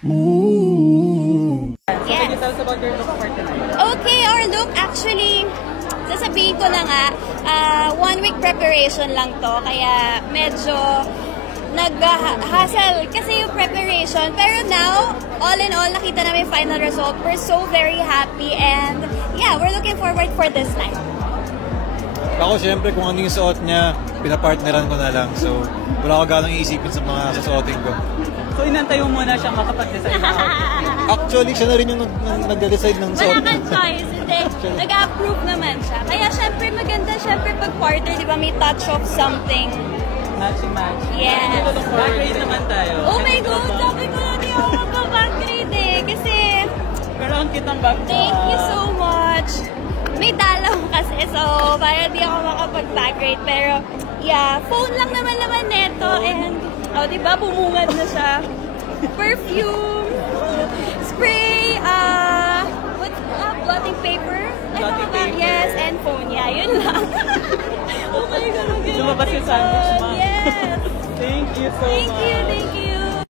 Yes. Can you tell us about your look for tonight? Okay, our look actually, sasabihin ko na nga, 1 week preparation lang to, kaya medyo nag-hassle kasi yung preparation. Pero now, all in all, nakita namin yung final result. We're so very happy and yeah, we're looking forward for this night. Ako syempre kung ano yung suot niya, pinapartneran ko na lang. So, wala ko ganang iisipin sa mga susuotin ko. So, inantay mo muna siyang makapag-design ng outfit? Actually, siya na rin yung nag-decide ng suot. Wala kang choice. Hindi, nag-approve naman siya. Kaya syempre maganda, syempre pag partner, di ba, may touch of something. Matching. Yes. Backgrade naman tayo. Oh my God, sabi ko na di ako magpa-backgrade eh. Kasi, pero ang kitang background. thank you so much. May dalaw kasi, so para di ako makapag-backgrade. Pero, yeah, phone lang naman neto. And, oh, di ba, bumungad na siya. Perfume, spray, blotting paper. Blotting paper. Yes, and phone. Yeah, yun lang. Oh my God, ang ganda. Lumabas yung sandwich, ma. Yes. Thank you so much. Thank you.